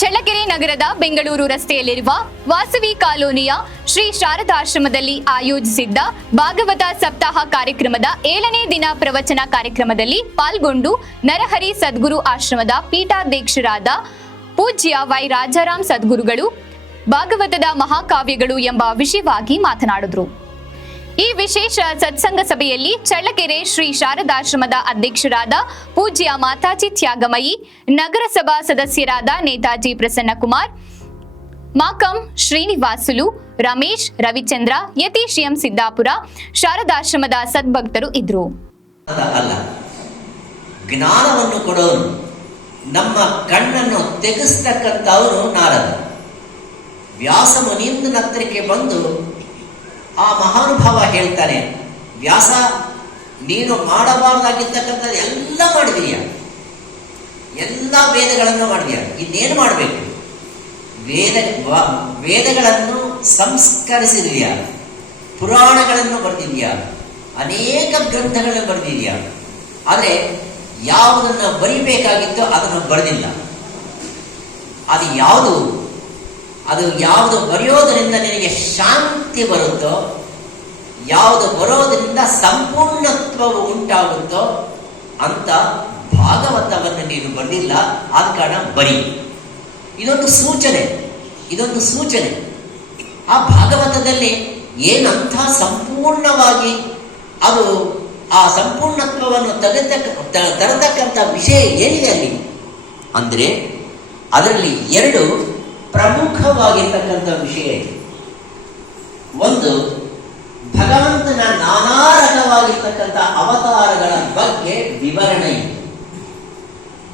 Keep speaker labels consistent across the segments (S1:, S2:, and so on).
S1: ಚಳ್ಳಕೆರೆ ನಗರದ ಬೆಂಗಳೂರು ರಸ್ತೆಯಲ್ಲಿರುವ ವಾಸವಿ ಕಾಲೋನಿಯ ಶ್ರೀ ಶಾರದಾಶ್ರಮದಲ್ಲಿ ಆಯೋಜಿಸಿದ್ದ ಭಾಗವತ ಸಪ್ತಾಹ ಕಾರ್ಯಕ್ರಮದ ಏಳನೇ ದಿನ ಪ್ರವಚನ ಕಾರ್ಯಕ್ರಮದಲ್ಲಿ ಪಾಲ್ಗೊಂಡು ನರಹರಿ ಸದ್ಗುರು ಆಶ್ರಮದ ಪೀಠಾಧ್ಯಕ್ಷರಾದ ಪೂಜ್ಯ ವೈ ರಾಜಾರಾಮ್ ಸದ್ಗುರುಗಳು ಭಾಗವತದ ಮಹಾಕಾವ್ಯಗಳು ಎಂಬ ವಿಷಯವಾಗಿ ಮಾತನಾಡಿದರು. ಈ ವಿಶೇಷ ಸತ್ಸಂಗ ಸಭೆಯಲ್ಲಿ ಚಳ್ಳಕೆರೆ ಶ್ರೀ ಶಾರದಾಶ್ರಮದ ಅಧ್ಯಕ್ಷರಾದ ಪೂಜ್ಯ ಮಾತಾಜಿ ತ್ಯಾಗಮಯಿ, ನಗರಸಭಾ ಸದಸ್ಯರಾದ ನೇತಾಜಿ ಪ್ರಸನ್ನಕುಮಾರ್, ಮಾಕಂ ಶ್ರೀನಿವಾಸುಲು, ರಮೇಶ್, ರವಿಚಂದ್ರ, ಯತೀಶ್ ಎಂ ಸಿದ್ದಾಪುರ, ಶಾರದಾಶ್ರಮದ ಸದ್ಭಕ್ತರು ಇದ್ರು
S2: ಜ್ಞಾನವನ್ನು ಕೊಡೋನು. ನಮ್ಮ ಕಣ್ಣನ್ನು ತೆಗೆಸ್ತಕ್ಕಂಥವರು ನಾರದ ವ್ಯಾಸ ನತ್ತರಿಕೆ ಬಂದು ಆ ಮಹಾನುಭಾವ ಹೇಳ್ತಾನೆ, ವ್ಯಾಸ, ನೀನು ಮಾಡಬಾರ್ದಾಗಿರ್ತಕ್ಕಂಥದ್ದು ಎಲ್ಲ ಮಾಡಿದೀಯ. ಎಲ್ಲ ವೇದಗಳನ್ನು ಮಾಡಿದೀಯ. ಇನ್ನೇನು ಮಾಡಬೇಕು? ವೇದ ವೇದಗಳನ್ನು ಸಂಸ್ಕರಿಸಿದೀಯ. ಪುರಾಣಗಳನ್ನು ಬರೆದಿದೀಯ. ಅನೇಕ ಗ್ರಂಥಗಳನ್ನು ಬರೆದಿದೀಯ. ಆದರೆ ಯಾವುದನ್ನು ಬರಿಬೇಕಾಗಿತ್ತೋ ಅದನ್ನು ಬರೆದಿಲ್ಲ. ಅದು ಯಾವುದು? ಅದು ಯಾವುದು ಬರೆಯೋದರಿಂದ ನಿನಗೆ ಶಾಂತಿ ಬರುತ್ತೋ, ಯಾವುದು ಬರೋದರಿಂದ ಸಂಪೂರ್ಣತ್ವವು ಉಂಟಾಗುತ್ತೋ, ಅಂತ ಭಾಗವತವನ್ನು ನೀನು ಬರಲಿಲ್ಲ, ಆದ ಕಾರಣ ಬರಿ. ಇದೊಂದು ಸೂಚನೆ ಇದೊಂದು ಸೂಚನೆ. ಆ ಭಾಗವತದಲ್ಲಿ ಏನಂಥ ಸಂಪೂರ್ಣವಾಗಿ ಅದು ಆ ಸಂಪೂರ್ಣತ್ವವನ್ನು ತಗತಕ್ಕ ತರತಕ್ಕಂಥ ವಿಷಯ ಏನಿದೆ ಅಲ್ಲಿ? ಅಂದರೆ, ಅದರಲ್ಲಿ ಎರಡು ಪ್ರಮುಖವಾಗಿರ್ತಕ್ಕಂಥ ವಿಷಯ ಇದೆ. ಒಂದು ಭಗವಂತನ ನಾನಾ ರಕವಾಗಿರ್ತಕ್ಕಂಥ ಅವತಾರಗಳ ಬಗ್ಗೆ ವಿವರಣೆ ಇದೆ.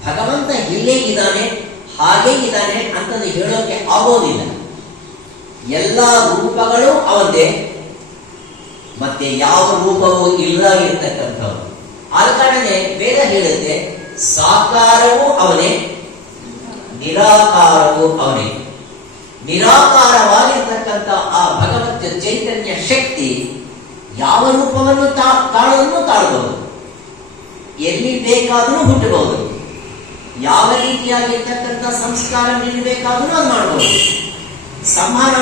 S2: ಭಗವಂತ ಇಲ್ಲೇ ಇದ್ದಾನೆ, ಹಾಗೇ ಇದ್ದಾನೆ ಅಂತಂದು ಹೇಳೋಕೆ ಆಗೋದಿಲ್ಲ. ಎಲ್ಲ ರೂಪಗಳು ಅವಂದೇ ಮತ್ತೆ ಯಾವ ರೂಪವೂ ಇಲ್ಲ ಇರ್ತಕ್ಕಂಥವು ಆದ ಕಾರಣನೇ ವೇದ ಹೇಳುತ್ತೆ, ಸಾಕಾರವೂ ಅವನೇ, ನಿರಾಕಾರವೂ ಅವನೇ. ನಿರಾಕಾರವಾಗಿರ್ತಕ್ಕಂಥ ಆ ಭಗವಂತ ಚೈತನ್ಯ ಶಕ್ತಿ ಯಾವ ರೂಪವನ್ನು ತಾಳೋದನ್ನು ತಾಳಬಹುದು ಎಲ್ಲಿ ಬೇಕಾದರೂ ಹುಟ್ಟಬಹುದು ಯಾವ ರೀತಿಯಾಗಿರ್ತಕ್ಕಂಥ ಸಂಸ್ಕಾರ ನೀಡಬೇಕಾದರೂ ಅದು ಮಾಡಬಹುದು ಸಂಹಾರ